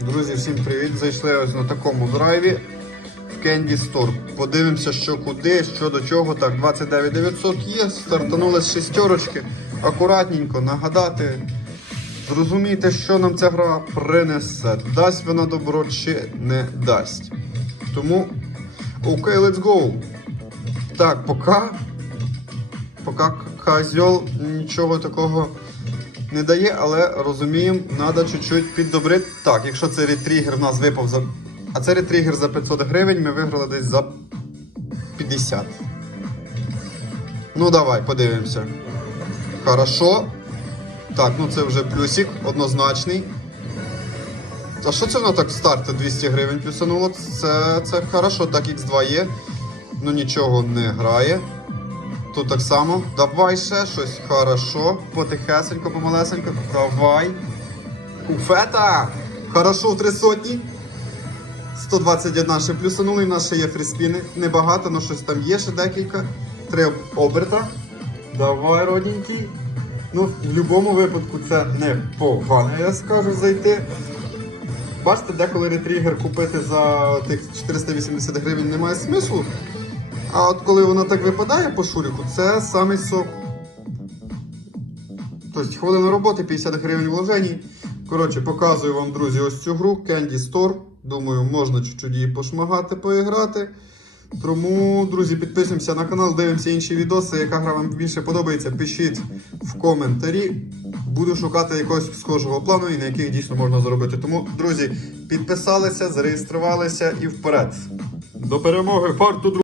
Друзі, всім привіт! Зайшли ось на такому драйві в Candy Store. Подивимося, що куди, що до чого. Так, 29 900 є, стартанули з шестерочки. Акуратненько нагадати, зрозуміти, що нам ця гра принесе. Дасть вона добро чи не дасть. Тому, окей, let's go. Так, поки, поки козьол нічого такого не дає, але розуміємо, треба чуть-чуть піддобрити. Так, якщо цей ретригер в нас випав за. А це ретригер за 500 гривень, ми виграли десь за 50. Ну давай, подивимося. Хорошо. Так, ну це вже плюсик, однозначний. А що це воно так старту 200 гривень плюсануло? Це, це хорошо, так X2 є. Ну нічого не грає. Тут так само. Давай ще щось хорошо. Потихесенько, помалесенько. Давай. Уфета! Хорошо, три сотні. 121 ще плюсанули, в нас ще є фріспіни. Небагато, але щось там є ще декілька. Три оберта. Давай, родненький. Ну, в будь-якому випадку це непогано, я скажу, зайти. Бачите, деколи ретригер купити за тих 480 гривень немає смислу. А от коли воно так випадає по шуріку, це самий сок. Тобто хвилина роботи, 50 гривень вложень. Коротше, показую вам, друзі, ось цю гру Candy Store. Думаю, можна чуть-чуть її пошмагати, поіграти. Тому, друзі, підписуємося на канал, дивимося інші відоси. Яка гра вам більше подобається, пишіть в коментарі. Буду шукати якогось схожого плану і на яких дійсно можна заробити. Тому, друзі, підписалися, зареєструвалися і вперед. До перемоги, фарту, друзі!